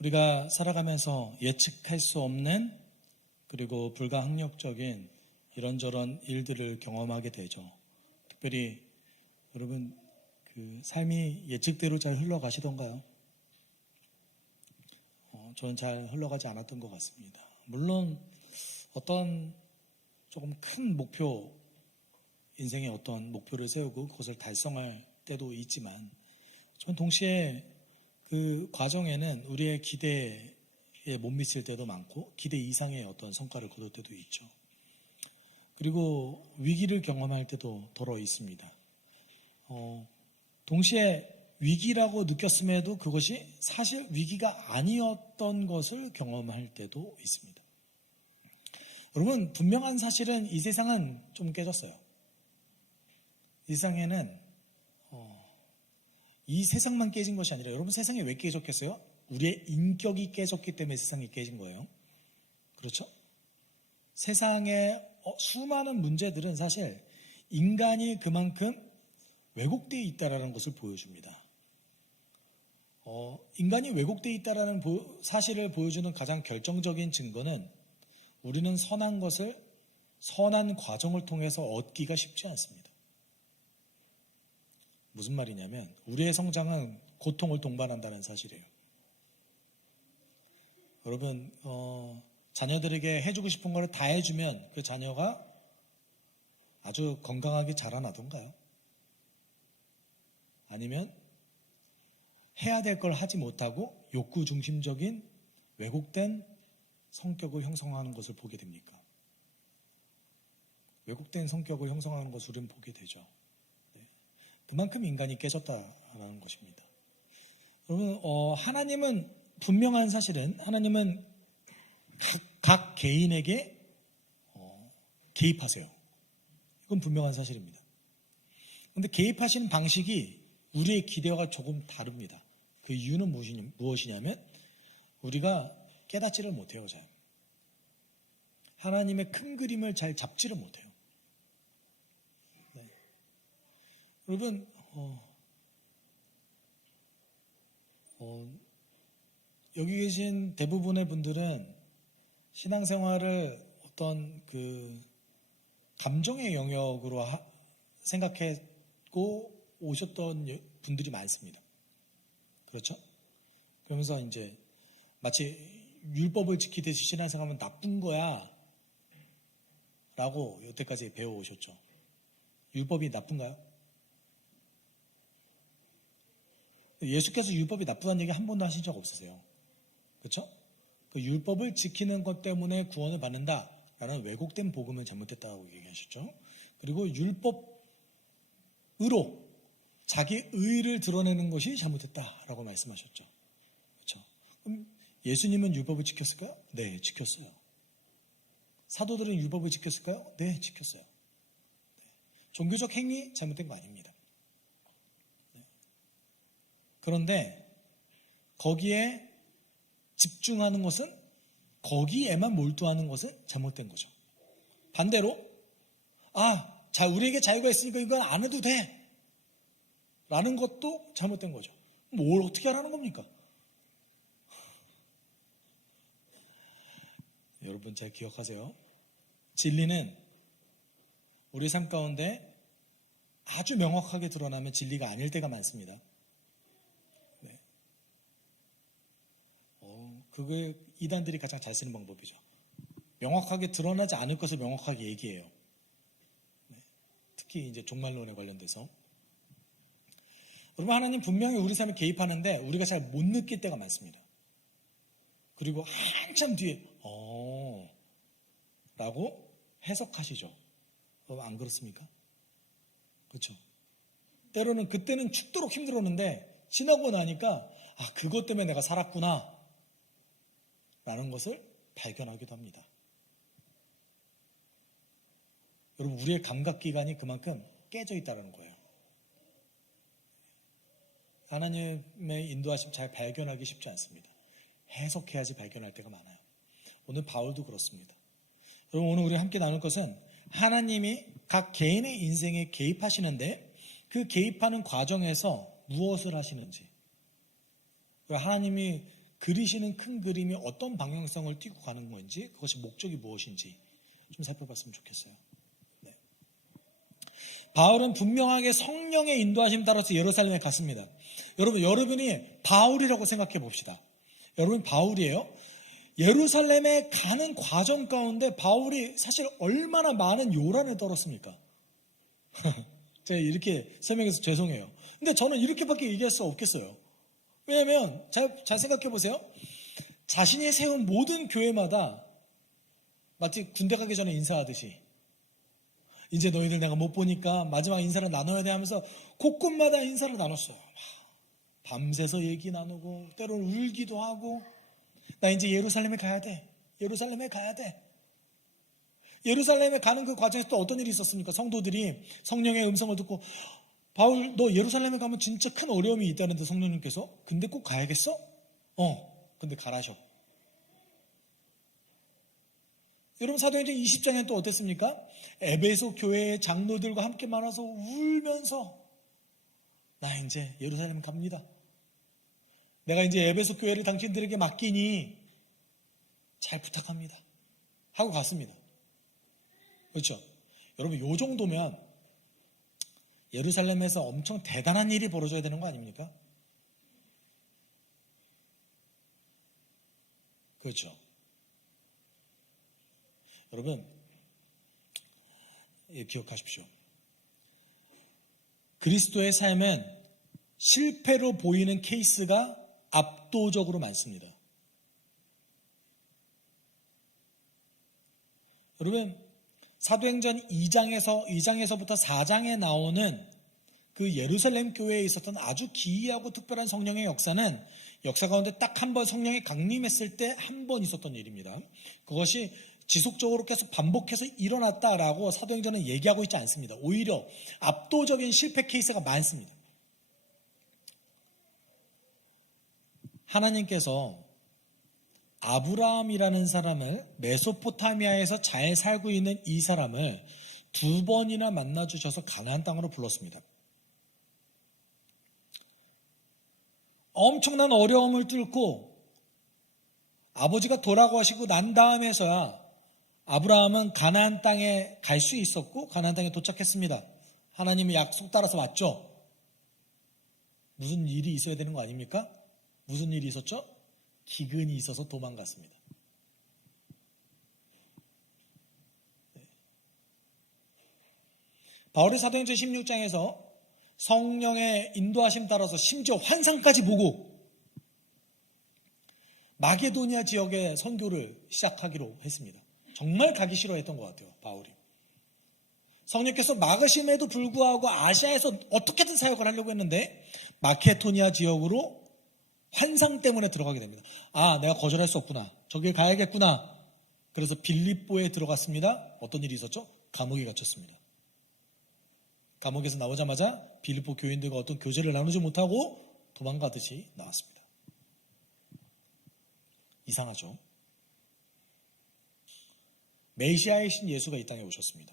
우리가 살아가면서 예측할 수 없는 그리고 불가항력적인 이런저런 일들을 경험하게 되죠. 특별히 여러분 그 삶이 예측대로 잘 흘러가시던가요? 저는 잘 흘러가지 않았던 것 같습니다. 물론 어떤 조금 큰 목표, 인생의 어떤 목표를 세우고 그것을 달성할 때도 있지만 저는 동시에 그 과정에는 우리의 기대에 못 미칠 때도 많고 기대 이상의 어떤 성과를 거둘 때도 있죠. 그리고 위기를 경험할 때도 더러 있습니다. 동시에 위기라고 느꼈음에도 그것이 사실 위기가 아니었던 것을 경험할 때도 있습니다. 여러분, 분명한 사실은 이 세상은 좀 깨졌어요. 이 세상에는 이 세상만 깨진 것이 아니라 여러분 세상이 왜 깨졌겠어요? 우리의 인격이 깨졌기 때문에 세상이 깨진 거예요. 그렇죠? 세상의 수많은 문제들은 사실 인간이 그만큼 왜곡되어 있다는 것을 보여줍니다. 인간이 왜곡되어 있다는 사실을 보여주는 가장 결정적인 증거는 우리는 선한 것을 선한 과정을 통해서 얻기가 쉽지 않습니다. 무슨 말이냐면 우리의 성장은 고통을 동반한다는 사실이에요. 여러분 자녀들에게 해주고 싶은 걸 다 해주면 그 자녀가 아주 건강하게 자라나던가요? 아니면 해야 될 걸 하지 못하고 욕구 중심적인 왜곡된 성격을 형성하는 것을 보게 됩니까? 왜곡된 성격을 형성하는 것을 우리는 보게 되죠. 그만큼 인간이 깨졌다라는 것입니다. 여러분, 하나님은 분명한 사실은 하나님은 각 개인에게 개입하세요. 이건 분명한 사실입니다. 그런데 개입하시는 방식이 우리의 기대와 조금 다릅니다. 그 이유는 무엇이냐면 우리가 깨닫지를 못해요. 잘. 하나님의 큰 그림을 잘 잡지를 못해요. 여러분, 여기 계신 대부분의 분들은 신앙생활을 어떤 그 감정의 영역으로 생각했고 오셨던 분들이 많습니다. 그렇죠? 그러면서 이제 마치 율법을 지키듯이 신앙생활하면 나쁜 거야 라고 여태까지 배워오셨죠. 율법이 나쁜가요? 예수께서 율법이 나쁘다는 얘기 한 번도 하신 적 없으세요. 그렇죠? 그 율법을 지키는 것 때문에 구원을 받는다라는 왜곡된 복음을 잘못했다고 얘기하셨죠. 그리고 율법으로 자기 의의를 드러내는 것이 잘못했다라고 말씀하셨죠. 그렇죠? 그럼 예수님은 율법을 지켰을까요? 네, 지켰어요. 사도들은 율법을 지켰을까요? 네, 지켰어요. 종교적 행위 잘못된 거 아닙니다. 그런데 거기에 집중하는 것은 거기에만 몰두하는 것은 잘못된 거죠. 반대로 우리에게 자유가 있으니까 이건 안 해도 돼 라는 것도 잘못된 거죠. 뭘 어떻게 하라는 겁니까? 여러분 잘 기억하세요. 진리는 우리 삶 가운데 아주 명확하게 드러나면 진리가 아닐 때가 많습니다. 그게 이단들이 가장 잘 쓰는 방법이죠. 명확하게 드러나지 않을 것을 명확하게 얘기해요. 특히 이제 종말론에 관련돼서. 여러분, 하나님 분명히 우리 삶에 개입하는데 우리가 잘 못 느낄 때가 많습니다. 그리고 한참 뒤에 라고 해석하시죠. 여러분 안 그렇습니까? 그렇죠. 때로는 그때는 죽도록 힘들었는데 지나고 나니까 그것 때문에 내가 살았구나 라는 것을 발견하기도 합니다. 여러분, 우리의 감각기관이 그만큼 깨져 있다는 거예요. 하나님의 인도하심 잘 발견하기 쉽지 않습니다. 해석해야지 발견할 때가 많아요. 오늘 바울도 그렇습니다. 여러분, 오늘 우리 함께 나눌 것은 하나님이 각 개인의 인생에 개입하시는데 그 개입하는 과정에서 무엇을 하시는지, 하나님이 그리시는 큰 그림이 어떤 방향성을 띠고 가는 건지, 그것이 목적이 무엇인지 좀 살펴봤으면 좋겠어요. 네. 바울은 분명하게 성령의 인도하심 따라서 예루살렘에 갔습니다. 여러분이 바울이라고 생각해 봅시다. 여러분 바울이에요. 예루살렘에 가는 과정 가운데 바울이 사실 얼마나 많은 요란을 떨었습니까? 제가 이렇게 설명해서 죄송해요. 근데 저는 이렇게밖에 얘기할 수 없겠어요. 왜냐하면 잘 생각해 보세요. 자신이 세운 모든 교회마다 마치 군대 가기 전에 인사하듯이 이제 너희들 내가 못 보니까 마지막 인사를 나눠야 돼 하면서 곳곳마다 인사를 나눴어요. 밤새서 얘기 나누고 때로는 울기도 하고 나 이제 예루살렘에 가야 돼. 예루살렘에 가야 돼. 예루살렘에 가는 그 과정에서 또 어떤 일이 있었습니까? 성도들이 성령의 음성을 듣고 바울 너 예루살렘에 가면 진짜 큰 어려움이 있다는데 성령님께서 근데 꼭 가야겠어? 근데 가라셔. 여러분 사도행전 20장에는 또 어땠습니까? 에베소 교회의 장로들과 함께 만나서 울면서 나 이제 예루살렘 갑니다. 내가 이제 에베소 교회를 당신들에게 맡기니 잘 부탁합니다. 하고 갔습니다. 그렇죠? 여러분 요 정도면 예루살렘에서 엄청 대단한 일이 벌어져야 되는 거 아닙니까? 그렇죠? 여러분 기억하십시오. 그리스도의 삶은 실패로 보이는 케이스가 압도적으로 많습니다. 여러분 사도행전 2장에서부터 4장에 나오는 그 예루살렘 교회에 있었던 아주 기이하고 특별한 성령의 역사는 역사 가운데 딱 한 번 성령이 강림했을 때 한 번 있었던 일입니다. 그것이 지속적으로 계속 반복해서 일어났다라고 사도행전은 얘기하고 있지 않습니다. 오히려 압도적인 실패 케이스가 많습니다. 하나님께서 아브라함이라는 사람을 메소포타미아에서 잘 살고 있는 이 사람을 2번이나 만나주셔서 가나안 땅으로 불렀습니다. 엄청난 어려움을 뚫고 아버지가 돌아가시고 난 다음에서야 아브라함은 가나안 땅에 갈 수 있었고 가나안 땅에 도착했습니다. 하나님의 약속 따라서 왔죠. 무슨 일이 있어야 되는 거 아닙니까? 무슨 일이 있었죠? 기근이 있어서 도망갔습니다. 바울이 사도행전 16장에서 성령의 인도하심 따라서 심지어 환상까지 보고 마게도니아 지역의 선교를 시작하기로 했습니다. 정말 가기 싫어했던 것 같아요, 바울이. 성령께서 막으심에도 불구하고 아시아에서 어떻게든 사역을 하려고 했는데 마케도니아 지역으로 환상 때문에 들어가게 됩니다. 내가 거절할 수 없구나. 저길 가야겠구나. 그래서 빌립보에 들어갔습니다. 어떤 일이 있었죠? 감옥에 갇혔습니다. 감옥에서 나오자마자 빌립보 교인들과 어떤 교제를 나누지 못하고 도망가듯이 나왔습니다. 이상하죠? 메시아이신 예수가 이 땅에 오셨습니다.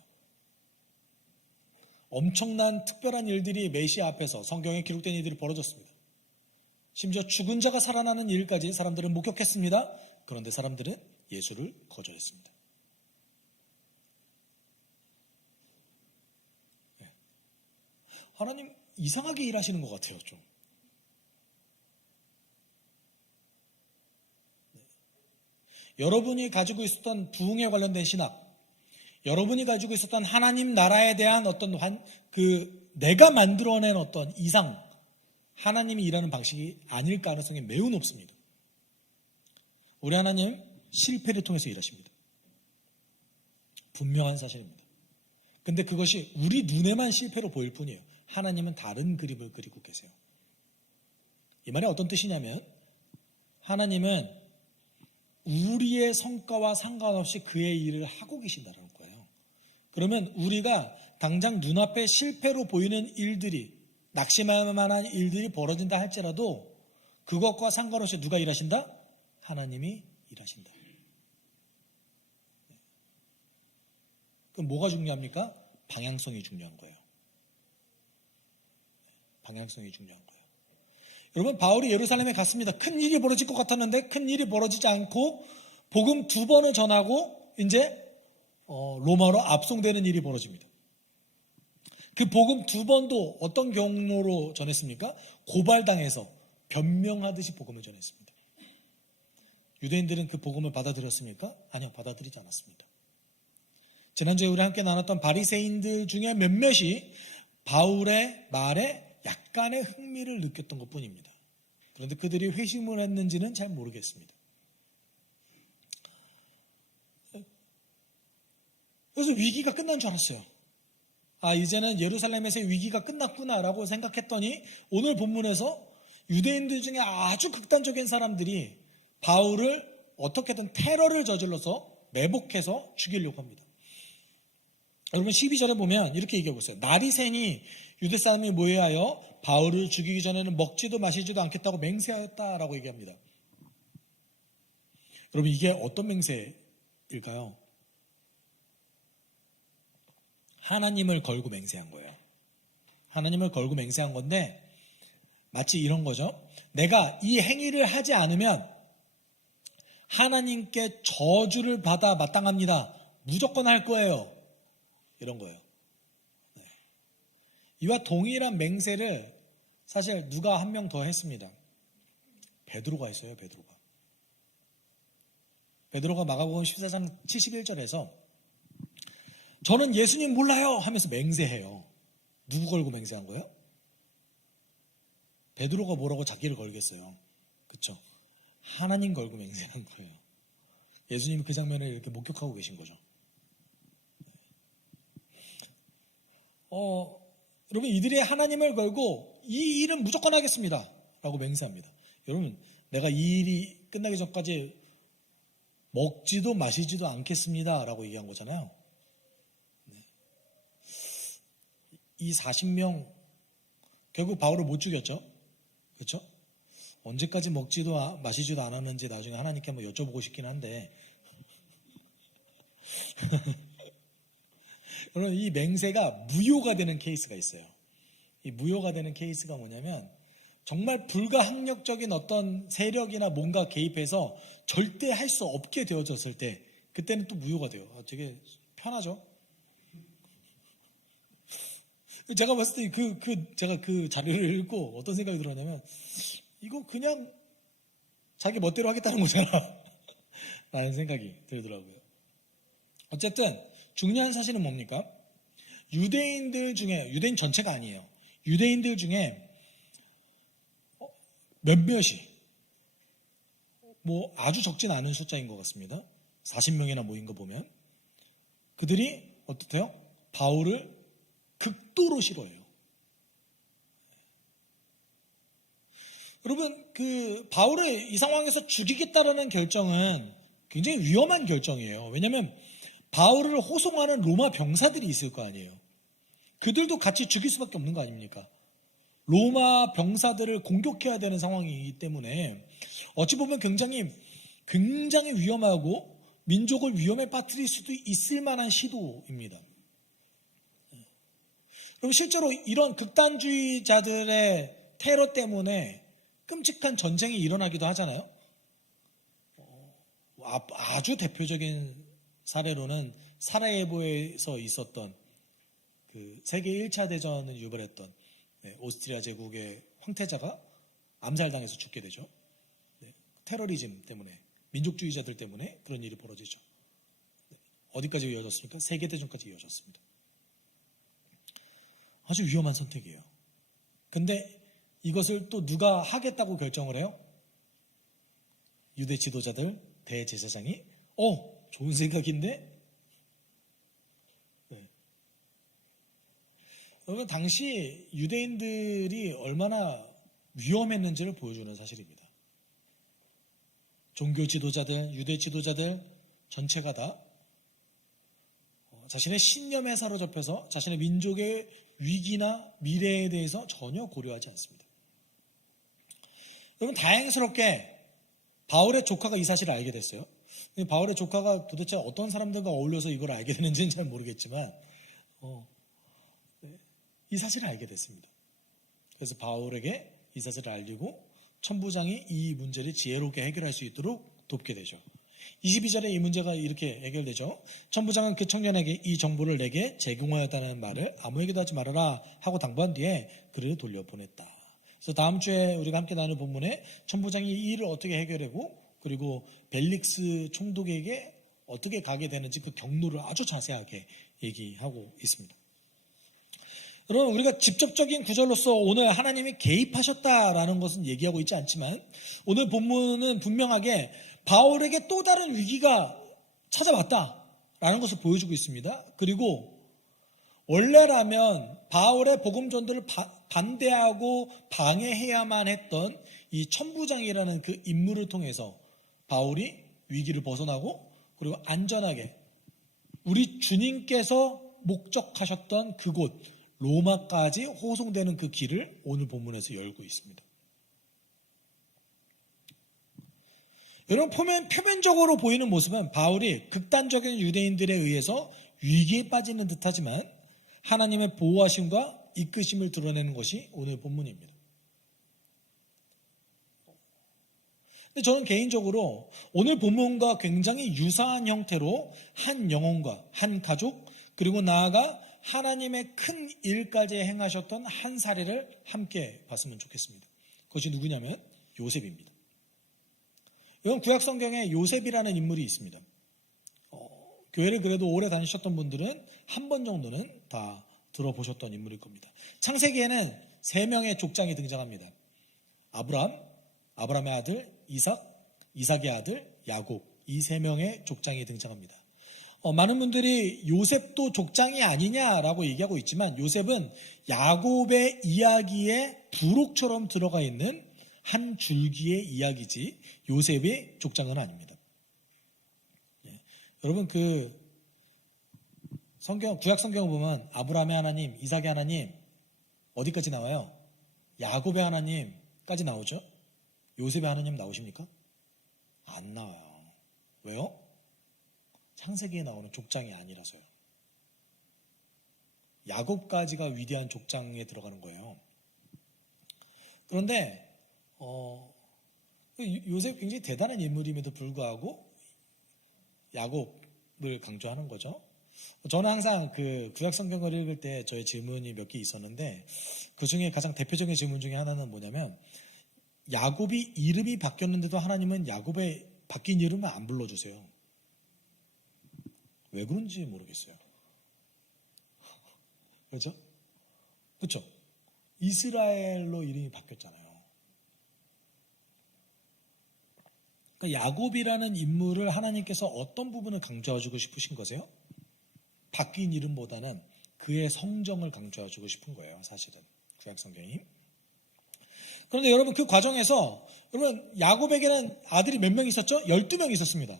엄청난 특별한 일들이 메시아 앞에서 성경에 기록된 일들이 벌어졌습니다. 심지어 죽은 자가 살아나는 일까지 사람들은 목격했습니다. 그런데 사람들은 예수를 거절했습니다. 하나님 이상하게 일하시는 것 같아요, 좀. 여러분이 가지고 있었던 부흥에 관련된 신학, 여러분이 가지고 있었던 하나님 나라에 대한 어떤 내가 만들어낸 어떤 이상, 하나님이 일하는 방식이 아닐 가능성이 매우 높습니다. 우리 하나님 실패를 통해서 일하십니다. 분명한 사실입니다. 근데 그것이 우리 눈에만 실패로 보일 뿐이에요. 하나님은 다른 그림을 그리고 계세요. 이 말이 어떤 뜻이냐면 하나님은 우리의 성과와 상관없이 그의 일을 하고 계신다는 거예요. 그러면 우리가 당장 눈앞에 실패로 보이는 일들이 낙심할 만한 일들이 벌어진다 할지라도 그것과 상관없이 누가 일하신다? 하나님이 일하신다. 그럼 뭐가 중요합니까? 방향성이 중요한 거예요. 방향성이 중요한 거예요. 여러분, 바울이 예루살렘에 갔습니다. 큰 일이 벌어질 것 같았는데 큰 일이 벌어지지 않고 복음 2번을 전하고 이제 로마로 압송되는 일이 벌어집니다. 그 복음 2번도 어떤 경로로 전했습니까? 고발당해서 변명하듯이 복음을 전했습니다. 유대인들은 그 복음을 받아들였습니까? 아니요, 받아들이지 않았습니다. 지난주에 우리 함께 나눴던 바리새인들 중에 몇몇이 바울의 말에 약간의 흥미를 느꼈던 것뿐입니다. 그런데 그들이 회심을 했는지는 잘 모르겠습니다. 그래서 위기가 끝난 줄 알았어요. 이제는 예루살렘에서의 위기가 끝났구나라고 생각했더니 오늘 본문에서 유대인들 중에 아주 극단적인 사람들이 바울을 어떻게든 테러를 저질러서 매복해서 죽이려고 합니다. 여러분, 12절에 보면 이렇게 얘기하고 있어요. 날이 새니 유대 사람이 모여하여 바울을 죽이기 전에는 먹지도 마시지도 않겠다고 맹세하였다라고 얘기합니다. 여러분, 이게 어떤 맹세일까요? 하나님을 걸고 맹세한 거예요. 하나님을 걸고 맹세한 건데 마치 이런 거죠. 내가 이 행위를 하지 않으면 하나님께 저주를 받아 마땅합니다. 무조건 할 거예요. 이런 거예요. 네. 이와 동일한 맹세를 사실 누가 한 명 더 했습니다. 베드로가 했어요. 베드로가 마가복음 14장 71절에서 저는 예수님 몰라요 하면서 맹세해요. 누구 걸고 맹세한 거예요? 베드로가 뭐라고 자기를 걸겠어요. 그렇죠? 하나님 걸고 맹세한 거예요. 예수님이 그 장면을 이렇게 목격하고 계신 거죠. 여러분, 이들이 하나님을 걸고 이 일은 무조건 하겠습니다 라고 맹세합니다. 여러분, 내가 이 일이 끝나기 전까지 먹지도 마시지도 않겠습니다 라고 얘기한 거잖아요. 이 40명 결국 바울을 못 죽였죠. 그렇죠? 언제까지 먹지도 마시지도 않았는지 나중에 하나님께 한번 여쭤보고 싶긴 한데 여러분, 이 맹세가 무효가 되는 케이스가 있어요. 이 무효가 되는 케이스가 뭐냐면 정말 불가항력적인 어떤 세력이나 뭔가 개입해서 절대 할 수 없게 되어졌을 때 그때는 또 무효가 돼요. 되게 편하죠. 제가 봤을 때 제가 그 자료를 읽고 어떤 생각이 들었냐면 이거 그냥 자기 멋대로 하겠다는 거잖아 라는 생각이 들더라고요. 어쨌든 중요한 사실은 뭡니까? 유대인들 중에, 유대인 전체가 아니에요. 유대인들 중에 몇몇이 아주 적진 않은 숫자인 것 같습니다. 40명이나 모인 거 보면 그들이 어떻대요? 바울을 극도로 싫어해요. 여러분, 바울을 이 상황에서 죽이겠다라는 결정은 굉장히 위험한 결정이에요. 왜냐하면 바울을 호송하는 로마 병사들이 있을 거 아니에요. 그들도 같이 죽일 수밖에 없는 거 아닙니까? 로마 병사들을 공격해야 되는 상황이기 때문에 어찌 보면 굉장히 위험하고 민족을 위험에 빠뜨릴 수도 있을 만한 시도입니다. 그럼 실제로 이런 극단주의자들의 테러 때문에 끔찍한 전쟁이 일어나기도 하잖아요. 아주 대표적인 사례로는 사라예보에서 있었던 그 세계 1차 대전을 유발했던 오스트리아 제국의 황태자가 암살당해서 죽게 되죠. 테러리즘 때문에, 민족주의자들 때문에 그런 일이 벌어지죠. 어디까지 이어졌습니까? 세계대전까지 이어졌습니다. 아주 위험한 선택이에요. 근데 이것을 또 누가 하겠다고 결정을 해요? 유대 지도자들, 대제사장이 좋은 생각인데? 네. 여러분, 당시 유대인들이 얼마나 위험했는지를 보여주는 사실입니다. 종교 지도자들, 유대 지도자들 전체가 다 자신의 신념에 사로잡혀서 자신의 민족의 위기나 미래에 대해서 전혀 고려하지 않습니다. 여러분, 다행스럽게 바울의 조카가 이 사실을 알게 됐어요. 바울의 조카가 도대체 어떤 사람들과 어울려서 이걸 알게 되는지는 잘 모르겠지만 이 사실을 알게 됐습니다. 그래서 바울에게 이 사실을 알리고 천부장이 이 문제를 지혜롭게 해결할 수 있도록 돕게 되죠. 22절에 이 문제가 이렇게 해결되죠. 천부장은 그 청년에게 이 정보를 내게 제공하였다는 말을 아무에게도 하지 말아라 하고 당부한 뒤에 그를 돌려보냈다. 그래서 다음 주에 우리가 함께 나눌 본문에 천부장이 이 일을 어떻게 해결하고 그리고 벨릭스 총독에게 어떻게 가게 되는지 그 경로를 아주 자세하게 얘기하고 있습니다. 여러분, 우리가 직접적인 구절로서 오늘 하나님이 개입하셨다라는 것은 얘기하고 있지 않지만 오늘 본문은 분명하게 바울에게 또 다른 위기가 찾아왔다라는 것을 보여주고 있습니다. 그리고 원래라면 바울의 복음 전도를 반대하고 방해해야만 했던 이 천부장이라는 그 인물을 통해서 바울이 위기를 벗어나고 그리고 안전하게 우리 주님께서 목적하셨던 그곳 로마까지 호송되는 그 길을 오늘 본문에서 열고 있습니다. 여러분, 표면적으로 보이는 모습은 바울이 극단적인 유대인들에 의해서 위기에 빠지는 듯하지만 하나님의 보호하심과 이끄심을 드러내는 것이 오늘 본문입니다. 근데 저는 개인적으로 오늘 본문과 굉장히 유사한 형태로 한 영혼과 한 가족 그리고 나아가 하나님의 큰 일까지 행하셨던 한 사례를 함께 봤으면 좋겠습니다. 그것이 누구냐면 요셉입니다. 이건 구약성경에 요셉이라는 인물이 있습니다. 교회를 그래도 오래 다니셨던 분들은 한 번 정도는 다 들어보셨던 인물일 겁니다. 창세기에는 3명의 족장이 등장합니다. 아브라함의 아들 이삭, 이삭의 아들 야곱, 이 3명의 족장이 등장합니다. 많은 분들이 요셉도 족장이 아니냐라고 얘기하고 있지만 요셉은 야곱의 이야기에 부록처럼 들어가 있는 한 줄기의 이야기지 요셉의 족장은 아닙니다. 여러분, 구약 성경을 보면 아브라함의 하나님, 이삭의 하나님 어디까지 나와요? 야곱의 하나님까지 나오죠? 요셉의 하나님 나오십니까? 안 나와요. 왜요? 창세기에 나오는 족장이 아니라서요. 야곱까지가 위대한 족장에 들어가는 거예요. 그런데 요셉 굉장히 대단한 인물임에도 불구하고 야곱을 강조하는 거죠. 저는 항상 그 구약 성경을 읽을 때 저의 질문이 몇 개 있었는데 그 중에 가장 대표적인 질문 중에 하나는 뭐냐면 야곱이 이름이 바뀌었는데도 하나님은 야곱의 바뀐 이름을 안 불러주세요. 왜 그런지 모르겠어요. 그렇죠? 그렇죠? 이스라엘로 이름이 바뀌었잖아요. 그러니까 야곱이라는 인물을 하나님께서 어떤 부분을 강조해주고 싶으신 거세요? 바뀐 이름보다는 그의 성정을 강조해주고 싶은 거예요. 사실은 구약 성경이. 그런데 여러분, 그 과정에서 여러분 야곱에게는 아들이 몇 명 있었죠? 12명 있었습니다.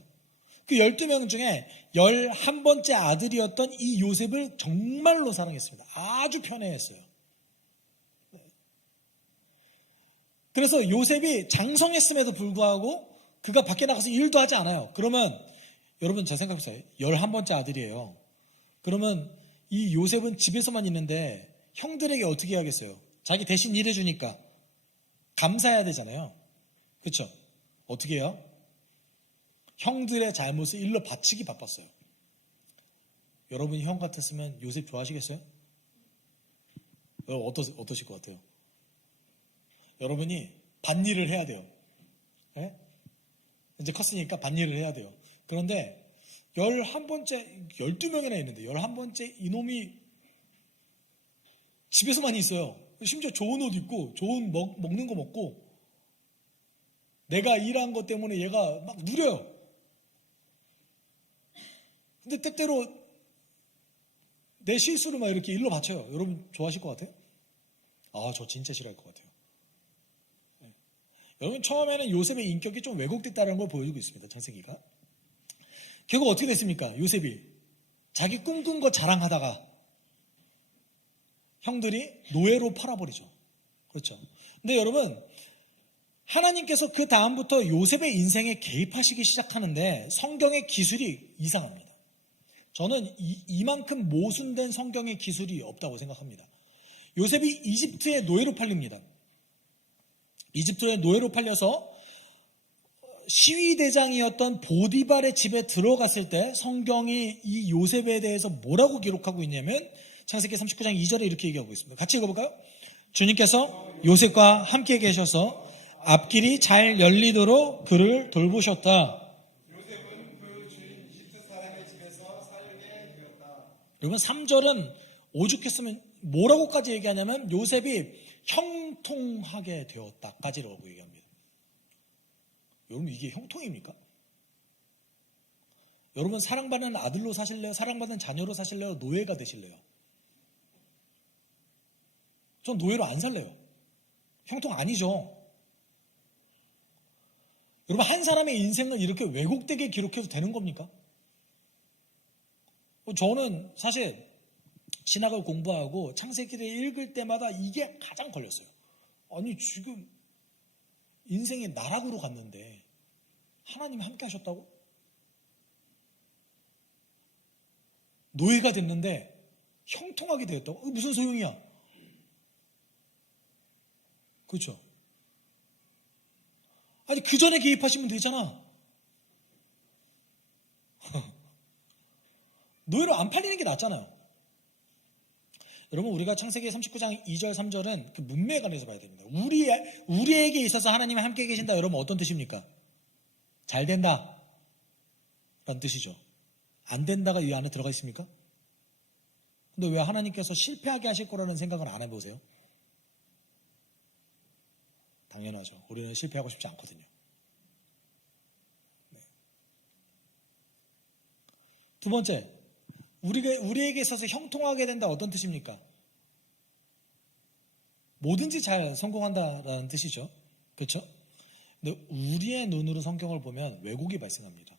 그 12명 중에 11번째 아들이었던 이 요셉을 정말로 사랑했습니다. 아주 편애했어요. 그래서 요셉이 장성했음에도 불구하고 그가 밖에 나가서 일도 하지 않아요. 그러면 여러분 제 생각해보세요. 11번째 아들이에요. 그러면 이 요셉은 집에서만 있는데 형들에게 어떻게 해야겠어요? 자기 대신 일해주니까 감사해야 되잖아요. 그렇죠? 어떻게 해요? 형들의 잘못을 일러 바치기 바빴어요. 여러분이 형 같았으면 요셉 좋아하시겠어요? 어떠실 것 같아요? 여러분이 밭일을 해야 돼요. 네? 이제 컸으니까 밭일을 해야 돼요. 그런데 11번째, 12명이나 있는데 11번째 이놈이 집에서만 있어요. 심지어 좋은 옷 입고 좋은 먹는 거 먹고 내가 일한 것 때문에 얘가 막 누려요. 근데 때때로 내 실수를 막 이렇게 일러 바쳐요. 여러분 좋아하실 것 같아요? 저 진짜 싫어할 것 같아요. 네. 여러분 처음에는 요셉의 인격이 좀 왜곡됐다는 걸 보여주고 있습니다. 창세기가. 결국 어떻게 됐습니까? 요셉이 자기 꿈꾼 거 자랑하다가 형들이 노예로 팔아버리죠. 그렇죠. 근데 여러분 하나님께서 그 다음부터 요셉의 인생에 개입하시기 시작하는데 성경의 기술이 이상합니다. 저는 이만큼 모순된 성경의 기술이 없다고 생각합니다. 요셉이 이집트의 노예로 팔립니다. 이집트의 노예로 팔려서 시위대장이었던 보디발의 집에 들어갔을 때 성경이 이 요셉에 대해서 뭐라고 기록하고 있냐면 창세기 39장 2절에 이렇게 얘기하고 있습니다. 같이 읽어볼까요? 주님께서 요셉과 함께 계셔서 앞길이 잘 열리도록 그를 돌보셨다. 요셉은 그 주인 이집트 사람의 집에서 살게 되었다. 여러분 3절은 오죽했으면 뭐라고까지 얘기하냐면 요셉이 형통하게 되었다까지라고 얘기합니다. 여러분 이게 형통입니까? 여러분 사랑받는 아들로 사실래요? 사랑받는 자녀로 사실래요? 노예가 되실래요? 전 노예로 안 살래요. 형통 아니죠. 여러분 한 사람의 인생을 이렇게 왜곡되게 기록해도 되는 겁니까? 저는 사실 신학을 공부하고 창세기를 읽을 때마다 이게 가장 걸렸어요. 아니 지금 인생의 나락으로 갔는데 하나님이 함께 하셨다고? 노예가 됐는데 형통하게 되었다고? 무슨 소용이야? 그렇죠? 아니 그 전에 개입하시면 되잖아. 노예로 안 팔리는 게 낫잖아요. 여러분 우리가 창세기 39장 2절 3절은 그 문맥에 관해서 봐야 됩니다. 우리에게 있어서 하나님이 함께 계신다. 여러분 어떤 뜻입니까? 잘 된다 라는 뜻이죠. 안 된다가 이 안에 들어가 있습니까? 근데 왜 하나님께서 실패하게 하실 거라는 생각을 안 해보세요? 당연하죠. 우리는 실패하고 싶지 않거든요. 네. 두 번째, 우리에게 있어서 형통하게 된다. 어떤 뜻입니까? 뭐든지 잘 성공한다라는 뜻이죠. 그렇죠? 근데 우리의 눈으로 성경을 보면 왜곡이 발생합니다.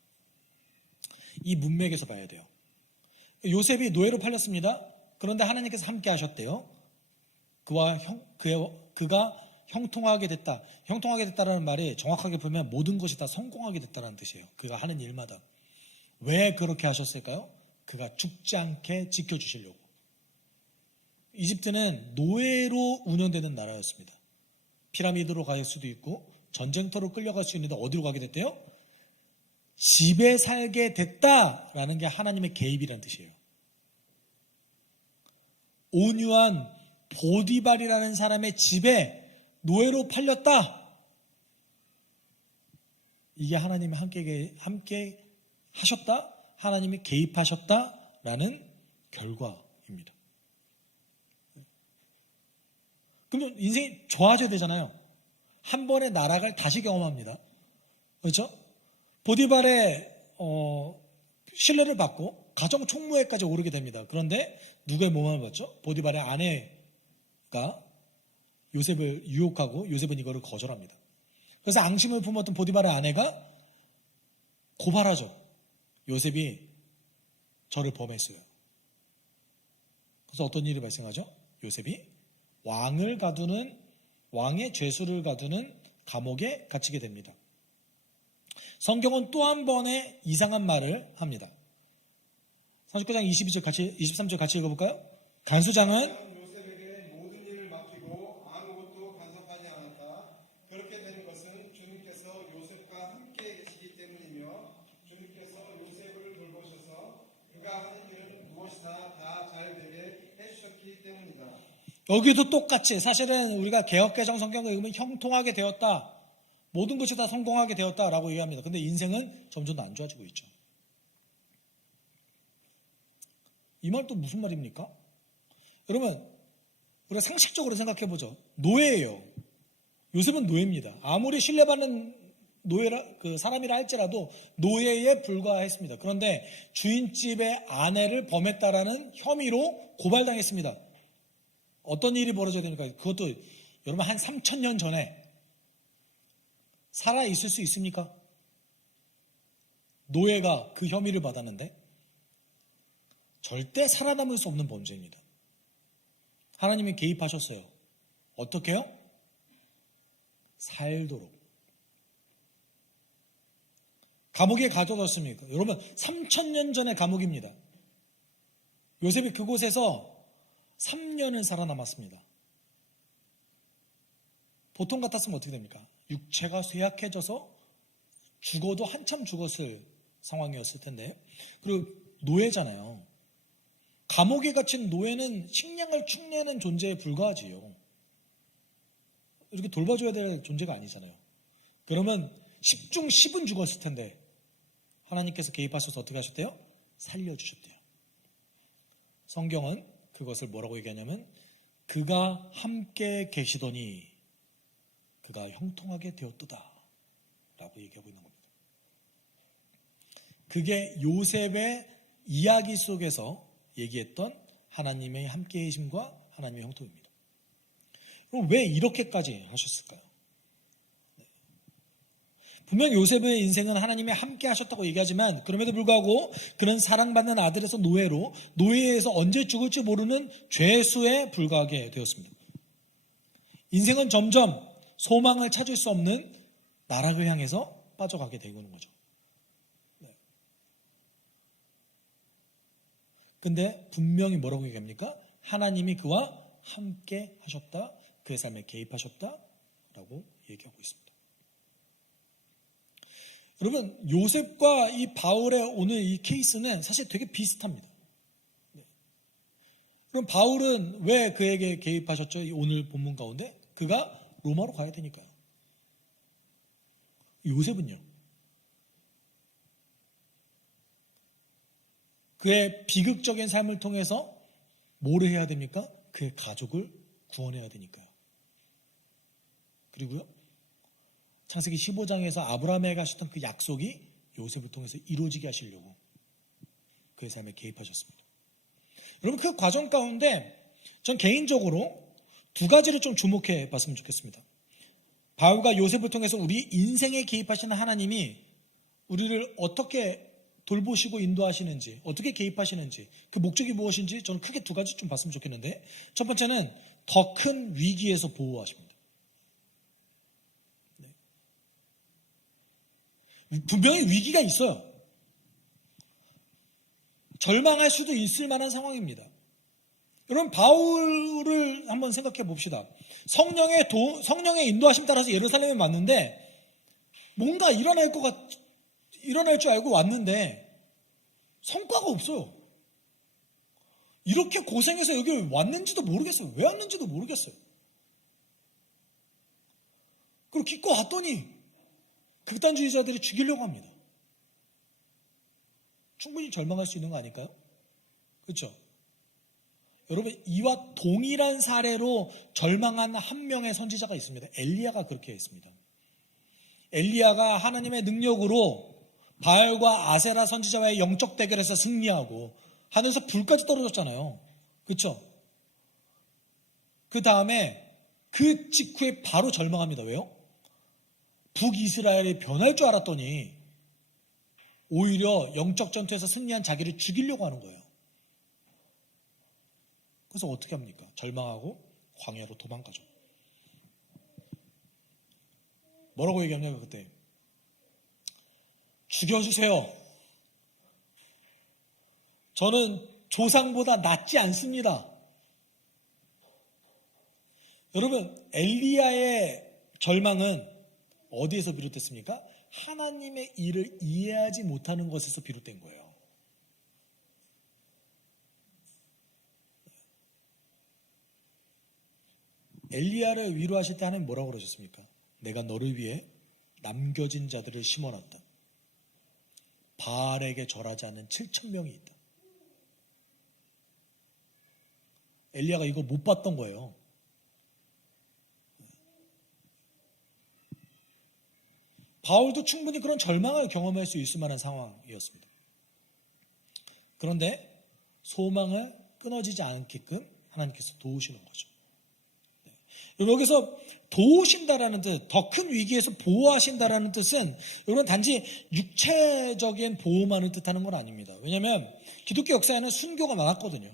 이 문맥에서 봐야 돼요. 요셉이 노예로 팔렸습니다. 그런데 하나님께서 함께 하셨대요. 그가 형통하게 됐다. 형통하게 됐다라는 말이 정확하게 보면 모든 것이 다 성공하게 됐다는 뜻이에요. 그가 하는 일마다. 왜 그렇게 하셨을까요? 그가 죽지 않게 지켜주시려고. 이집트는 노예로 운영되는 나라였습니다. 피라미드로 갈 수도 있고 전쟁터로 끌려갈 수 있는데 어디로 가게 됐대요? 집에 살게 됐다라는 게 하나님의 개입이라는 뜻이에요. 온유한 보디발이라는 사람의 집에 노예로 팔렸다. 이게 하나님이 함께 하셨다. 하나님이 개입하셨다라는 결과입니다. 그러면 인생이 좋아져야 되잖아요. 한 번의 나락을 다시 경험합니다. 그렇죠? 보디발의 신뢰를 받고 가정 총무회까지 오르게 됩니다. 그런데 누구의 모함을 받죠? 보디발의 아내가 요셉을 유혹하고 요셉은 이거를 거절합니다. 그래서 앙심을 품었던 보디발의 아내가 고발하죠. 요셉이 저를 범했어요. 그래서 어떤 일이 발생하죠? 요셉이 왕의 죄수를 가두는 감옥에 갇히게 됩니다. 성경은 또 한 번의 이상한 말을 합니다. 39장 23절 같이 읽어볼까요? 간수장은 요셉에게 모든 일을 맡기고 아무것도 간섭하지 않았다. 그렇게 되는 것은 주님께서 요셉과 함께 계시기 때문이며 주님께서 요셉을 돌보셔서 그가 하는 일은 무엇이나 다 잘 되게 해주셨기 때문이다. 여기도 똑같이 사실은 우리가 개역개정 성경을 읽으면 형통하게 되었다. 모든 것이 다 성공하게 되었다라고 얘기합니다. 근데 인생은 점점 더 안 좋아지고 있죠. 이 말 또 무슨 말입니까? 여러분 우리가 상식적으로 생각해보죠. 노예예요. 요셉은 노예입니다. 아무리 신뢰받는 사람이라 할지라도 노예에 불과했습니다. 그런데 주인집의 아내를 범했다라는 혐의로 고발당했습니다. 어떤 일이 벌어져야 됩니까? 그것도 여러분 한 3,000년 전에 살아있을 수 있습니까? 노예가 그 혐의를 받았는데 절대 살아남을 수 없는 범죄입니다. 하나님이 개입하셨어요. 어떻게요? 살도록. 감옥에 가둬뒀습니까? 여러분 3,000년 전의 감옥입니다. 요셉이 그곳에서 3년을 살아남았습니다. 보통 같았으면 어떻게 됩니까? 육체가 쇠약해져서 죽어도 한참 죽었을 상황이었을 텐데, 그리고 노예잖아요. 감옥에 갇힌 노예는 식량을 축내는 존재에 불과하지요. 이렇게 돌봐줘야 될 존재가 아니잖아요. 그러면 10중 10은 죽었을 텐데 하나님께서 개입하셔서 어떻게 하셨대요? 살려주셨대요. 성경은 그것을 뭐라고 얘기하냐면 그가 함께 계시더니 그가 형통하게 되었도다 라고 얘기하고 있는 겁니다. 그게 요셉의 이야기 속에서 얘기했던 하나님의 함께 계심과 하나님의 형통입니다. 그럼 왜 이렇게까지 하셨을까요? 분명 요셉의 인생은 하나님이 함께 하셨다고 얘기하지만 그럼에도 불구하고 그는 사랑받는 아들에서 노예로, 노예에서 언제 죽을지 모르는 죄수에 불과하게 되었습니다. 인생은 점점 소망을 찾을 수 없는 나락을 향해서 빠져가게 되는 거죠. 근데 분명히 뭐라고 얘기합니까? 하나님이 그와 함께 하셨다, 그의 삶에 개입하셨다라고 얘기하고 있습니다. 여러분, 요셉과 이 바울의 오늘 이 케이스는 사실 되게 비슷합니다. 그럼 바울은 왜 그에게 개입하셨죠? 오늘 본문 가운데 그가 로마로 가야 되니까요. 요셉은요? 그의 비극적인 삶을 통해서 뭘 해야 됩니까? 그의 가족을 구원해야 되니까요. 그리고요, 창세기 15장에서 아브라함에게 하셨던 그 약속이 요셉을 통해서 이루어지게 하시려고 그의 삶에 개입하셨습니다. 여러분, 그 과정 가운데 전 개인적으로 두 가지를 좀 주목해 봤으면 좋겠습니다. 바울과 요셉을 통해서 우리 인생에 개입하시는 하나님이 우리를 어떻게 돌보시고 인도하시는지, 어떻게 개입하시는지, 그 목적이 무엇인지 저는 크게 두 가지 좀 봤으면 좋겠는데, 첫 번째는 더 큰 위기에서 보호하십니다. 분명히 위기가 있어요. 절망할 수도 있을 만한 상황입니다. 여러분, 바울을 한번 생각해 봅시다. 성령의 인도하심 따라서 예루살렘에 왔는데 뭔가 일어날 줄 알고 왔는데 성과가 없어요. 이렇게 고생해서 여기 왔는지도 모르겠어요. 왜 왔는지도 모르겠어요. 그리고 기껏 왔더니 극단주의자들이 죽이려고 합니다. 충분히 절망할 수 있는 거 아닐까요? 그렇죠? 여러분, 이와 동일한 사례로 절망한 한 명의 선지자가 있습니다. 엘리야가 그렇게 했습니다. 엘리야가 하나님의 능력으로 바알과 아세라 선지자와의 영적 대결에서 승리하고 하늘에서 불까지 떨어졌잖아요. 그렇죠? 그 다음에 그 직후에 바로 절망합니다. 왜요? 북이스라엘이 변할 줄 알았더니 오히려 영적 전투에서 승리한 자기를 죽이려고 하는 거예요. 그래서 어떻게 합니까? 절망하고 광야로 도망가죠. 뭐라고 얘기합니까 그때? 죽여주세요. 저는 조상보다 낫지 않습니다. 여러분, 엘리야의 절망은 어디에서 비롯됐습니까? 하나님의 일을 이해하지 못하는 것에서 비롯된 거예요. 엘리야를 위로하실 때 하나님 뭐라고 그러셨습니까? 내가 너를 위해 남겨진 자들을 심어놨다. 바알에게 절하지 않는 7,000명이 있다. 엘리야가 이거 못 봤던 거예요. 바울도 충분히 그런 절망을 경험할 수 있을 만한 상황이었습니다. 그런데 소망을 끊어지지 않게끔 하나님께서 도우시는 거죠. 여기서 도우신다라는 뜻, 더 큰 위기에서 보호하신다라는 뜻은 이건 단지 육체적인 보호만을 뜻하는 건 아닙니다. 왜냐하면 기독교 역사에는 순교가 많았거든요.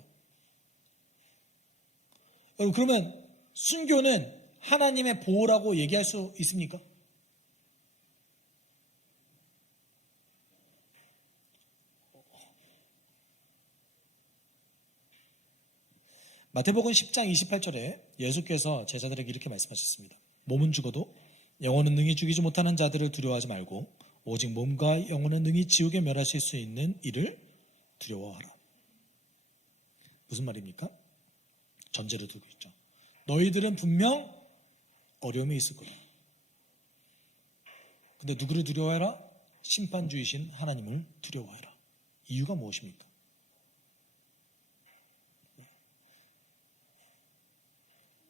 그러면 순교는 하나님의 보호라고 얘기할 수 있습니까? 마태복음 10장 28절에 예수께서 제자들에게 이렇게 말씀하셨습니다. 몸은 죽어도 영혼은 능히 죽이지 못하는 자들을 두려워하지 말고 오직 몸과 영혼은 능히 지옥에 멸하실 수 있는 이를 두려워하라. 무슨 말입니까? 전제를 두고 있죠. 너희들은 분명 어려움이 있을 거다. 근데 누구를 두려워해라? 심판주이신 하나님을 두려워해라. 이유가 무엇입니까?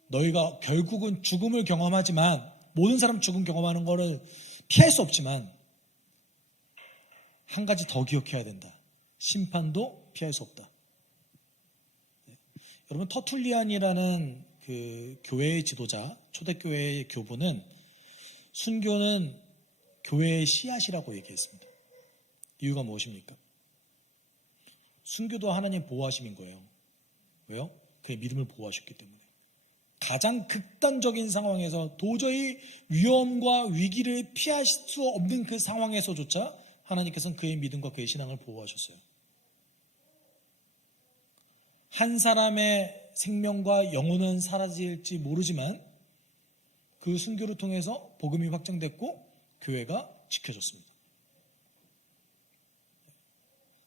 너희가 결국은 죽음을 경험하지만, 모든 사람 죽음 경험하는 것을 피할 수 없지만 한 가지 더 기억해야 된다. 심판도 피할 수 없다. 여러분, 터툴리안이라는 그 교회의 지도자, 초대교회의 교부는 순교는 교회의 씨앗이라고 얘기했습니다. 이유가 무엇입니까? 순교도 하나님 보호하심인 거예요. 왜요? 그의 믿음을 보호하셨기 때문에. 가장 극단적인 상황에서 도저히 위험과 위기를 피할 수 없는 그 상황에서조차 하나님께서는 그의 믿음과 그의 신앙을 보호하셨어요. 한 사람의 생명과 영혼은 사라질지 모르지만 그 순교를 통해서 복음이 확장됐고 교회가 지켜졌습니다.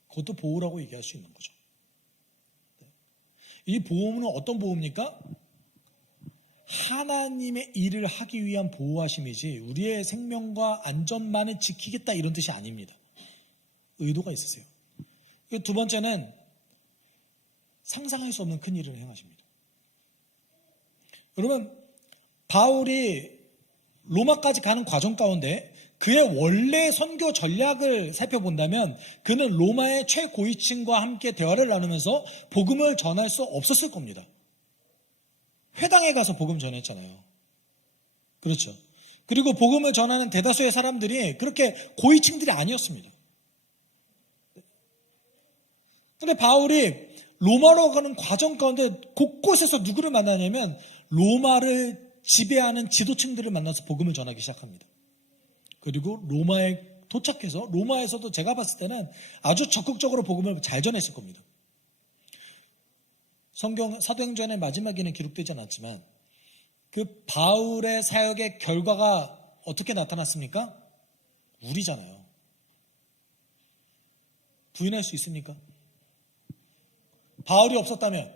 그것도 보호라고 얘기할 수 있는 거죠. 이 보호는 어떤 보호입니까? 하나님의 일을 하기 위한 보호하심이지 우리의 생명과 안전만을 지키겠다 이런 뜻이 아닙니다. 의도가 있으세요. 두 번째는 상상할 수 없는 큰 일을 행하십니다. 여러분, 바울이 로마까지 가는 과정 가운데 그의 원래 선교 전략을 살펴본다면 그는 로마의 최고위층과 함께 대화를 나누면서 복음을 전할 수 없었을 겁니다. 회당에 가서 복음 전했잖아요. 그렇죠. 그리고 복음을 전하는 대다수의 사람들이 그렇게 고위층들이 아니었습니다. 그런데 바울이 로마로 가는 과정 가운데 곳곳에서 누구를 만나냐면 로마를 지배하는 지도층들을 만나서 복음을 전하기 시작합니다. 그리고 로마에 도착해서 로마에서도 제가 봤을 때는 아주 적극적으로 복음을 잘 전했을 겁니다. 성경 사도행전의 마지막에는 기록되지 않았지만 그 바울의 사역의 결과가 어떻게 나타났습니까? 우리잖아요. 부인할 수 있습니까? 바울이 없었다면,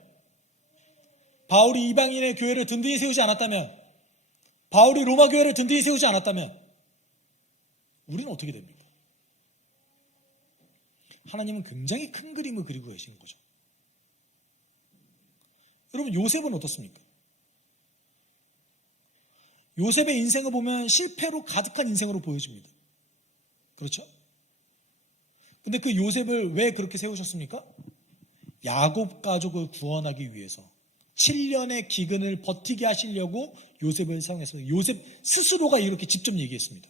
바울이 이방인의 교회를 든든히 세우지 않았다면, 바울이 로마 교회를 든든히 세우지 않았다면 우리는 어떻게 됩니까? 하나님은 굉장히 큰 그림을 그리고 계시는 거죠. 여러분, 요셉은 어떻습니까? 요셉의 인생을 보면 실패로 가득한 인생으로 보여집니다. 그렇죠? 근데 그 요셉을 왜 그렇게 세우셨습니까? 야곱 가족을 구원하기 위해서 7년의 기근을 버티게 하시려고 요셉을 사용했습니다. 요셉 스스로가 이렇게 직접 얘기했습니다.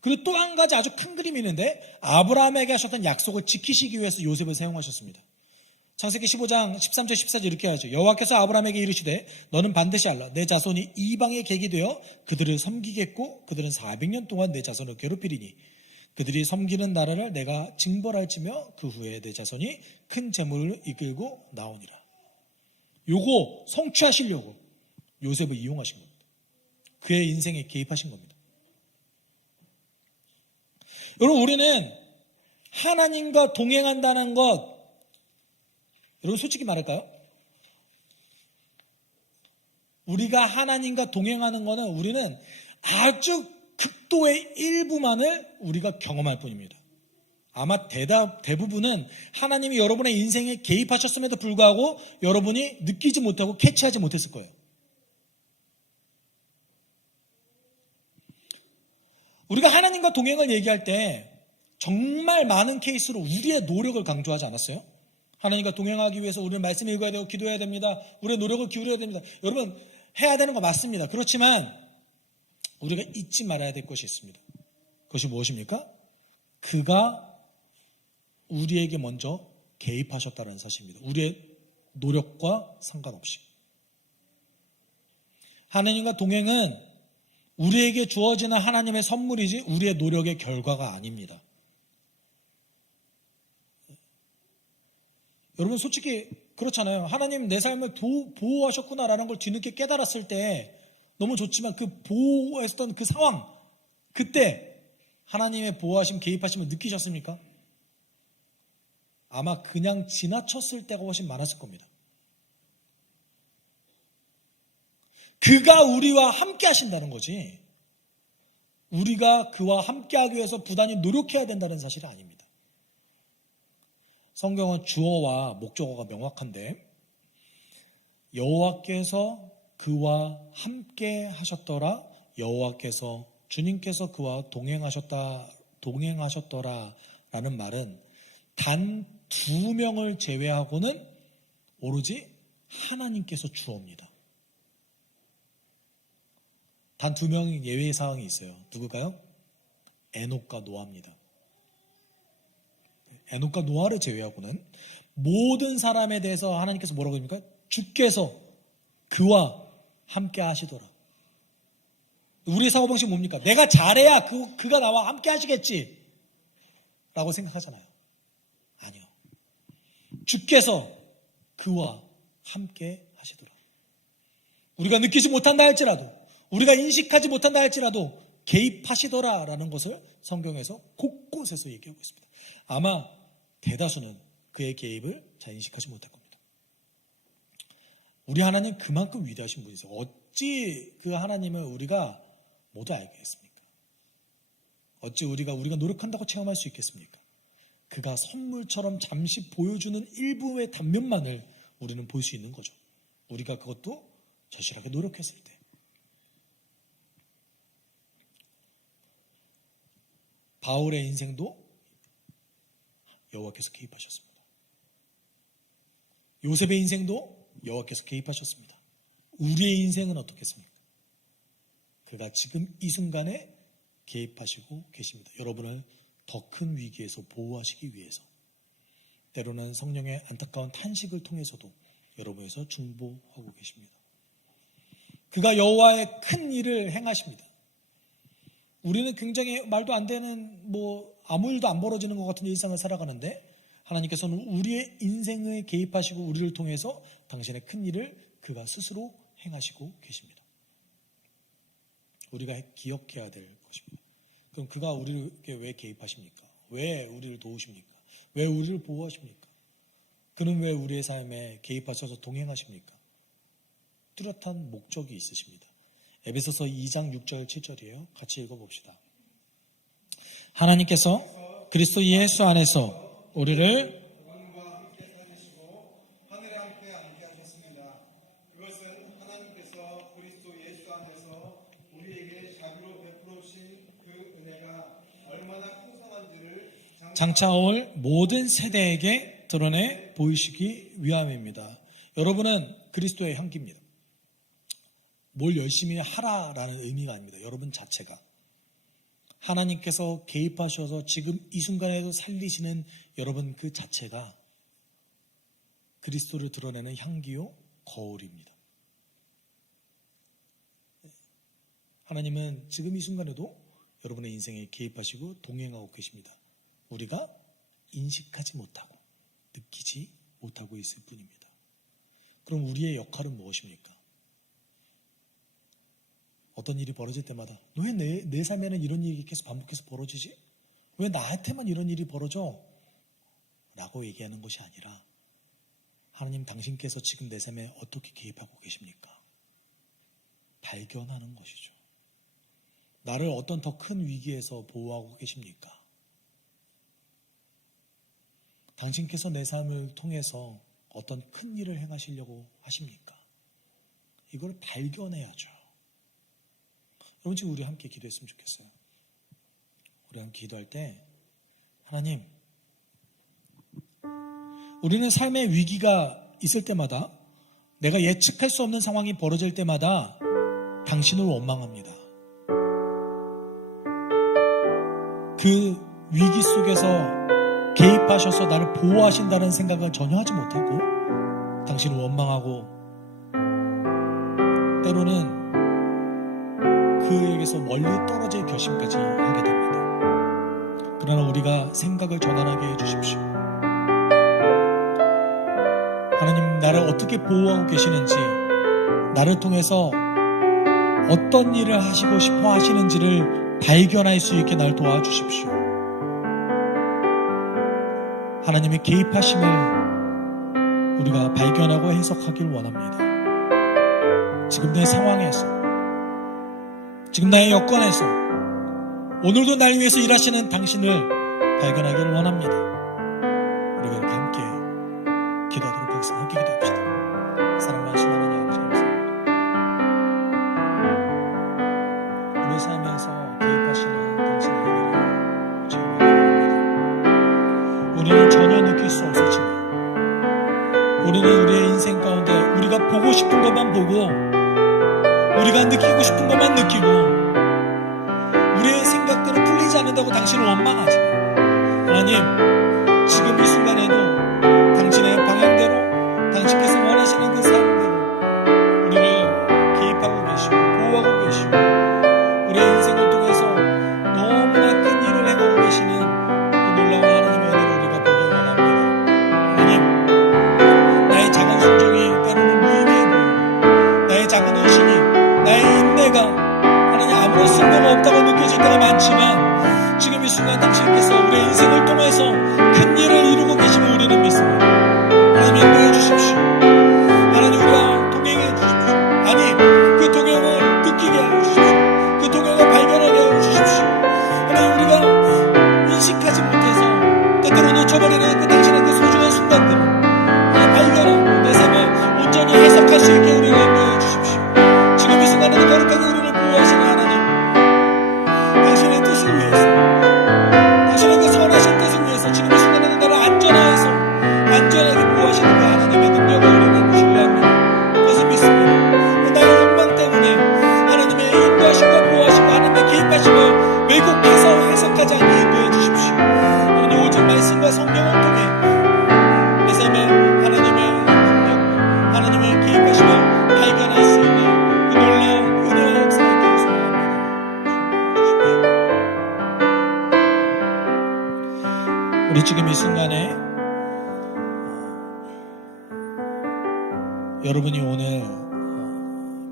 그리고 또 한 가지 아주 큰 그림이 있는데 아브라함에게 하셨던 약속을 지키시기 위해서 요셉을 사용하셨습니다. 창세기 15장 13절 14절 이렇게 하죠. 여호와께서 아브라함에게 이르시되 너는 반드시 알라. 내 자손이 이방의 객이 되어 그들을 섬기겠고 그들은 400년 동안 내 자손을 괴롭히리니 그들이 섬기는 나라를 내가 징벌할지며 그 후에 내 자손이 큰 재물을 이끌고 나오니라. 요거 성취하시려고 요셉을 이용하신 겁니다. 그의 인생에 개입하신 겁니다. 여러분, 우리는 하나님과 동행한다는 것, 여러분 솔직히 말할까요? 우리가 하나님과 동행하는 것은 우리는 아주 극도의 일부만을 우리가 경험할 뿐입니다. 아마 대부분은 하나님이 여러분의 인생에 개입하셨음에도 불구하고 여러분이 느끼지 못하고 캐치하지 못했을 거예요. 우리가 하나님과 동행을 얘기할 때 정말 많은 케이스로 우리의 노력을 강조하지 않았어요? 하나님과 동행하기 위해서 우리는 말씀 읽어야 되고 기도해야 됩니다. 우리의 노력을 기울여야 됩니다. 여러분, 해야 되는 거 맞습니다. 그렇지만 우리가 잊지 말아야 될 것이 있습니다. 그것이 무엇입니까? 그가 우리에게 먼저 개입하셨다는 사실입니다. 우리의 노력과 상관없이. 하나님과 동행은 우리에게 주어지는 하나님의 선물이지 우리의 노력의 결과가 아닙니다. 여러분 솔직히 그렇잖아요. 하나님 내 삶을 보호하셨구나라는 걸 뒤늦게 깨달았을 때 너무 좋지만 그 보호했던 그 상황, 그때 하나님의 보호하심, 개입하심을 느끼셨습니까? 아마 그냥 지나쳤을 때가 훨씬 많았을 겁니다. 그가 우리와 함께 하신다는 거지, 우리가 그와 함께 하기 위해서 부단히 노력해야 된다는 사실이 아닙니다. 성경은 주어와 목적어가 명확한데, 여호와께서 그와 함께 하셨더라, 여호와께서 주님께서 그와 동행하셨더라 라는 말은 단 2명을 제외하고는 오로지 하나님께서 주어입니다. 단 2명의 예외 사항이 있어요. 누굴까요? 에녹과 노아입니다. 에녹과 노아를 제외하고는 모든 사람에 대해서 하나님께서 뭐라고 합니까? 주께서 그와 함께 하시더라. 우리의 사고방식은 뭡니까? 내가 잘해야 그가 나와 함께 하시겠지 라고 생각하잖아요. 아니요. 주께서 그와 함께 하시더라. 우리가 느끼지 못한다 할지라도, 우리가 인식하지 못한다 할지라도 개입하시더라 라는 것을 성경에서 곳곳에서 얘기하고 있습니다. 아마 대다수는 그의 개입을 잘 인식하지 못할 겁니다. 우리 하나님 그만큼 위대하신 분이세요. 어찌 그 하나님을 우리가 모두 알겠습니까? 어찌 우리가 노력한다고 체험할 수 있겠습니까? 그가 선물처럼 잠시 보여주는 일부의 단면만을 우리는 볼 수 있는 거죠. 우리가 그것도 절실하게 노력했을 때. 바울의 인생도 여호와께서 개입하셨습니다. 요셉의 인생도 여호와께서 개입하셨습니다. 우리의 인생은 어떻겠습니까? 그가 지금 이 순간에 개입하시고 계십니다. 여러분을 더 큰 위기에서 보호하시기 위해서, 때로는 성령의 안타까운 탄식을 통해서도 여러분에서 중보하고 계십니다. 그가 여호와의 큰 일을 행하십니다. 우리는 굉장히 말도 안 되는 아무 일도 안 벌어지는 것 같은 일상을 살아가는데, 하나님께서는 우리의 인생에 개입하시고 우리를 통해서 당신의 큰 일을 그가 스스로 행하시고 계십니다. 우리가 기억해야 될 것입니다. 그럼 그가 우리에게 왜 개입하십니까? 왜 우리를 도우십니까? 왜 우리를 보호하십니까? 그는 왜 우리의 삶에 개입하셔서 동행하십니까? 뚜렷한 목적이 있으십니다. 에베소서 2장 6절 7절이에요. 같이 읽어봅시다. 하나님께서 그리스도 예수 안에서 우리를 영광과 함께 살리시고 하늘에 함께 앉게 하셨습니다. 그것은 하나님께서 그리스도 예수 안에서 우리에게 자비로 베풀어 주신 그 은혜가 얼마나 풍성한지를 장차올 모든 세대에게 드러내 보이시기 위함입니다. 여러분은 그리스도의 향기입니다. 뭘 열심히 하라라는 의미가 아닙니다. 여러분 자체가. 하나님께서 개입하셔서 지금 이 순간에도 살리시는 여러분 그 자체가 그리스도를 드러내는 향기요 거울입니다. 하나님은 지금 이 순간에도 여러분의 인생에 개입하시고 동행하고 계십니다. 우리가 인식하지 못하고 느끼지 못하고 있을 뿐입니다. 그럼 우리의 역할은 무엇입니까? 어떤 일이 벌어질 때마다 왜 내 삶에는 이런 일이 계속 반복해서 벌어지지? 왜 나한테만 이런 일이 벌어져? 라고 얘기하는 것이 아니라, 하나님 당신께서 지금 내 삶에 어떻게 개입하고 계십니까? 발견하는 것이죠. 나를 어떤 더 큰 위기에서 보호하고 계십니까? 당신께서 내 삶을 통해서 어떤 큰 일을 행하시려고 하십니까? 이걸 발견해야죠. 여러분, 지금 우리 함께 기도했으면 좋겠어요. 우리 함께 기도할 때, 하나님, 우리는 삶의 위기가 있을 때마다, 내가 예측할 수 없는 상황이 벌어질 때마다 당신을 원망합니다. 그 위기 속에서 개입하셔서 나를 보호하신다는 생각을 전혀 하지 못하고 당신을 원망하고, 때로는 그에게서 멀리 떨어질 결심까지 하게 됩니다. 그러나 우리가 생각을 전환하게 해주십시오. 하나님, 하나님 나를 어떻게 보호하고 계시는지, 나를 통해서 어떤 일을 하시고 싶어 하시는지를 발견할 수 있게 날 도와주십시오. 하나님의 개입하심을 우리가 발견하고 해석하길 원합니다. 지금 내 상황에서, 지금 나의 여건에서 오늘도 날 위해서 일하시는 당신을 발견하기를 원합니다. 우리가 이렇게 함께 기도하도록 하겠습니다. 함께 기도합시다. 사랑 많으신 하나님 아버지 감사합니다. 우리 삶에서 개입하시는 당신의 은혜를 주님께 우리는 전혀 느낄 수 없었지만, 우리는 우리의 인생 가운데 우리가 보고 싶은 것만 보고, 우리가 느끼고 싶은 것만 느끼고, 우리의 생각대로 풀리지 않는다고 당신을 원망하지만, 하나님, 지금 이 순간에도 당신의 방향대로, 당신께서 원하시는 그 삶대로 우리를 개입하고 계시고 보호하고 계시고, 우리의 인생을 통해서 너무나 큰 일을 행하고 계시는 그 놀라운 하나님의 은혜를 우리가 보기 원합니다. 하나님, 나의 작은 순종이 때로는 무의미해 보이고, 나의 작은 의심이, 나의 인내가 하나님 아무런 쓸모가 없다고 느껴질 때가 많지만, 지금 이 순간 당신께서 우리의 인생을 통해서 큰 일을 이루고 계심을 우리는 믿습니다. 하나님 인도해 주십시오. 하나님 우리가 동행해 주십시오. 아니, 그 동행을 느끼게 하여 주십시오. 그 동행을 발견하게 하여 주십시오. 하나님 우리가 인식하지 못해서 때때로 놓쳐버리는 그 당신의 그 소중한 순간들을 발견하고 내 삶을 온전히 해석할 수 있게 우리를 인도해 주십시오. 지금 이 순간에도 거룩하게 우리를 보호하시는 하나님, 당신의 뜻을 위해서, 당신의 그 선하신 뜻을 위해서 지금 이 순간에는 나를 안전하게 보호하시는 그 하나님의 능력을 우리는 신뢰합니다. 그것을 믿습니다. 나의 욕망 때문에 하나님의 인도하심과 보호하심과 하나님의 개입하심을 왜곡해서 해석하지 않게 인도해 주십시오. 하나님 오직 말씀과 성경을 통해 내 삶에 하나님의 능력, 하나님의 개입하심을 발견할 수 있는 그 놀라운 은혜와 역사가 있기를 소원합니다. 우리 지금 이 순간에 여러분이 오늘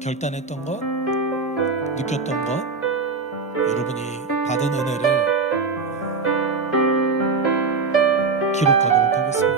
결단했던 것, 느꼈던 것, 여러분이 받은 은혜를 기록하도록 하겠습니다.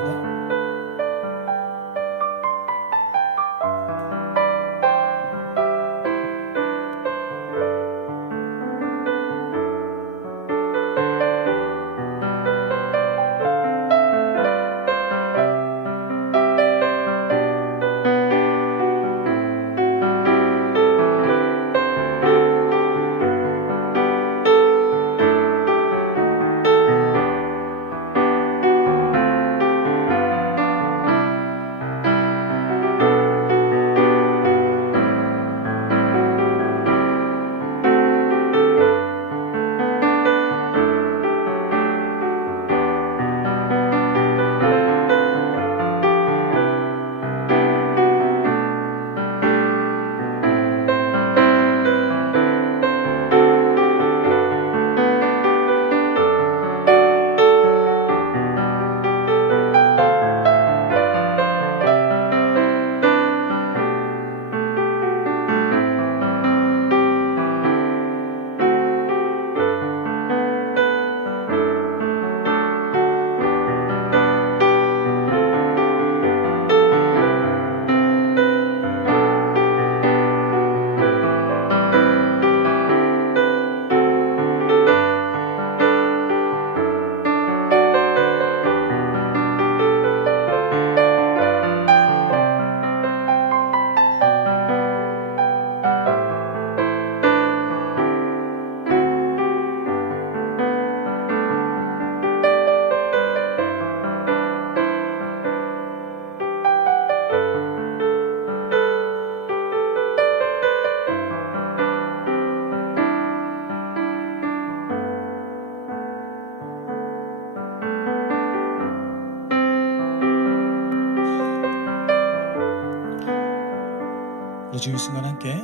우리 지금 이 순간 함께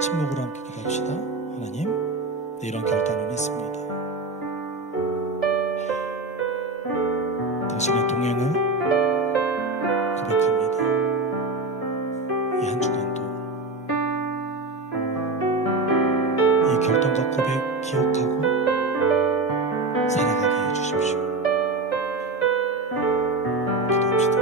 침묵으로 함께 기도합시다. 하나님, 네, 이런 결단을 했습니다. 당신의 동행을 고백합니다. 이 한 주간도 이 결단과 고백 기억하고 살아가게 해주십시오. 기도합시다.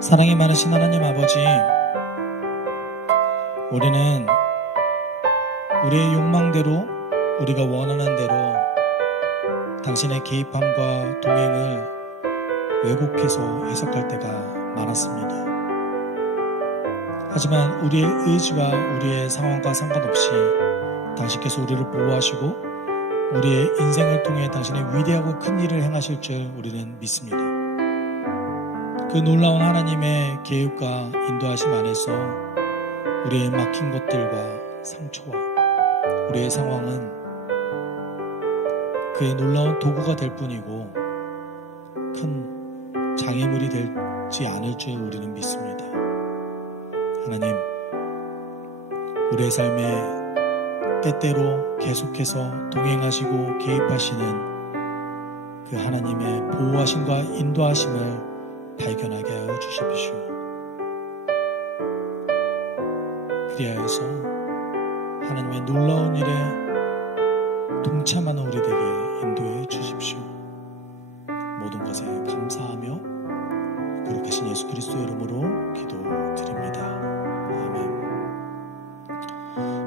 사랑이 많으신 하나님 아버지, 우리는 우리의 욕망대로, 우리가 원하는 대로 당신의 개입함과 동행을 왜곡해서 해석할 때가 많았습니다. 하지만 우리의 의지와 우리의 상황과 상관없이 당신께서 우리를 보호하시고 우리의 인생을 통해 당신의 위대하고 큰 일을 행하실 줄 우리는 믿습니다. 그 놀라운 하나님의 계획과 인도하심 안에서 우리의 막힌 것들과 상처와 우리의 상황은 그의 놀라운 도구가 될 뿐이고 큰 장애물이 되지 않을 줄 우리는 믿습니다. 하나님, 우리의 삶에 때때로 계속해서 동행하시고 개입하시는 그 하나님의 보호하심과 인도하심을 발견하게 하여 주십시오. 그리하여서 하나님의 놀라운 일에 동참하는 우리에게 인도해 주십시오. 모든 것에 감사하며 거룩하신 예수 그리스도의 이름으로 기도드립니다. 아멘.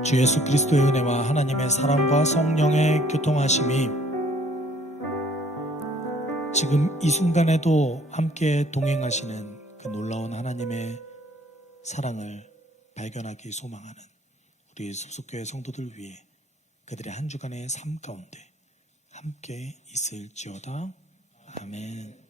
주 예수 그리스도의 은혜와 하나님의 사랑과 성령의 교통하심이 지금 이 순간에도 함께 동행하시는 그 놀라운 하나님의 사랑을 발견하기 소망하는 우리 소속교회 성도들 위해 그들의 한 주간의 삶 가운데 함께 있을지어다. 아멘.